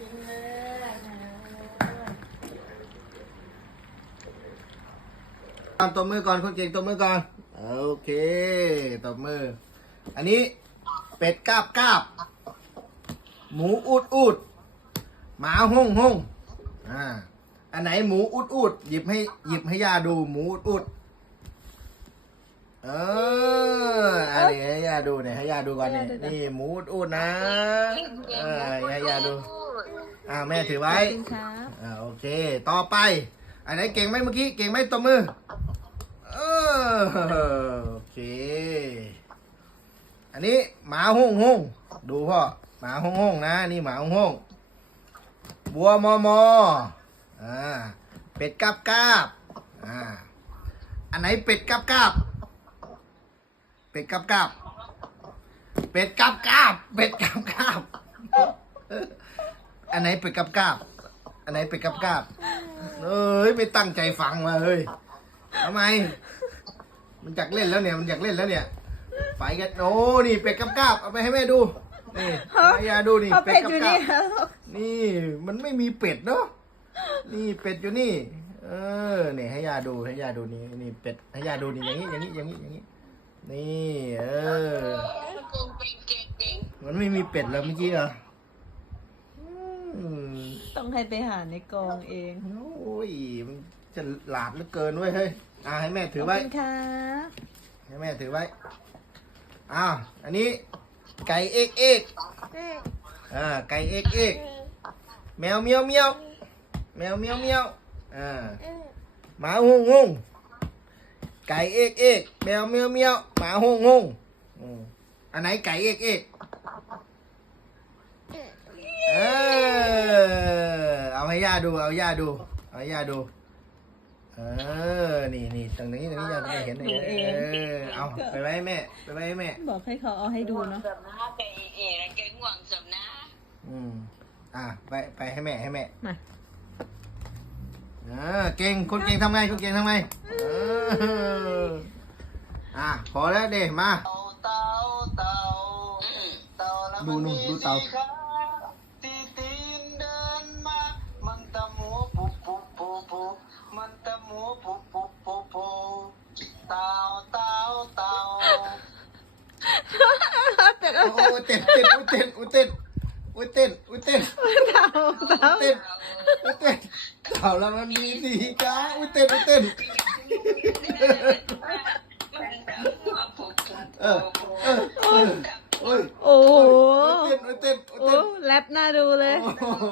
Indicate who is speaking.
Speaker 1: ตามมือก่อนคนเก่งตัวมือก่อน โอเคตัวมือ อันนี้เป็ดกาบกาบ หมูอุดอุดหมาห้องห้องอ่า อันไหนหมูอุดอุดหยิบให้หยิบให้ย่าดูหมูอุดอุดเอออันนี้ให้ย่าดูเนี่ยให้ย่าดูก่อนเนี่ยนี่หมูอุดอุดนะเออให้ย่าดู อ่าแม่ถือไว้
Speaker 2: ขอบคุณครับ
Speaker 1: อ่าโอเค ต่อไป อันไหนเก่งไหมเมื่อกี้ เก่งไหมตบมือ เออโอเค อันนี้หมาห้องห้องดูพ่อ หมาห้องห้องนะนี่หมาห้องห้องบัวมอมออ่าเป็ดกาบกาบอ่าอันไหนเป็ดกาบกาบเป็ดกาบกาบเป็ดกาบกาบเป็ดกาบกาบ อันไหนเป็ดกับกาบ อันไหนเป็ดกับกาบ เอ้ยไม่ตั้งใจฟังมาเฮ้ยทำไม มันอยากเล่นแล้วเนี่ย มันอยากเล่นแล้วเนี่ยไปกันโอ้นี่เป็ดกับกาบเอาไปให้แม่ดู นี่ให้ยาดูนี่
Speaker 2: เอา
Speaker 1: เป็
Speaker 2: เป็
Speaker 1: ด
Speaker 2: ด
Speaker 1: กั
Speaker 2: อบยู่
Speaker 1: กา
Speaker 2: นี่
Speaker 1: บนี่มันไม่มีเป็ดเนาะ นี่เป็ดอยู่นี่ เออนี่ให้ยาดูให้ยาดูนี่นี่เป็ดให้ยาดูนี่อย่างนี้อย่างนี้อย่างนี้อย่างนี้ นี่ เออ มันไม่มีเป็ดแล้วเมื่อกี้เหรออืม
Speaker 2: ต้องให้ไปหาในกองเอง
Speaker 1: โอ้ยมันจะหลาบเหลือเกินเว้ยเฮ้ยอ่าให้แม่ถือ
Speaker 2: ขอบ
Speaker 1: ไว้
Speaker 2: คุณครับ
Speaker 1: ให้แม่ถือไว้อ้าวอันนี้ ไก่เอกเอกอ่าไก่เอกเอกแมวเมียวเมียวแมวเมียวเมียวอ่าหมาหุงหุงไก่เอกเอกแมวเมียวเมียวหมาหุงหุงอืมอันไหนไก่เอกเอกเออเอา ให้ย่าดู เอาย่าดู เอาให้ย่าดู เออ นี่นี่ตรงนี้ตรงนี้จะไม่เห็นเลยเออ เอาไปไว้ให้แม่ ไปไว้ให้แม่
Speaker 2: บอกให้เขาเอาให้ดูเนาะ
Speaker 3: สำนักแกเอ๋แกง่วงสำนัก
Speaker 1: อืม อะ ไปไปให้แม่ให้แม่
Speaker 2: มา
Speaker 1: เออเก่ง คนเก่งทำไง คนเก่งทำไงเอออะ พอแล้วเด้มา
Speaker 4: เต่าเต่าเต่าเต่าแล้ว
Speaker 1: ดู
Speaker 4: มัน
Speaker 1: นู่
Speaker 4: มี
Speaker 1: นดูเต่า
Speaker 4: สีขาตี
Speaker 1: โอ้ยเต้นเต้นอุ้ยเต้นอุ้ยเต้นอุ้ยเต้นอุ้ยเต้น
Speaker 2: เต่าเต่า
Speaker 1: เต้นอุ้ยเต้นเต่าแล้วมันมีสีขาอุ้ยเต้นอุ้ยเต้นเออเออเออโอ้ย
Speaker 2: โอ้โห
Speaker 1: อุ้ยเต้นอุ้ยเต้นอุ้ย
Speaker 2: โอ้
Speaker 1: เต้น
Speaker 2: แรปน่าดูเลย
Speaker 1: โอ้โห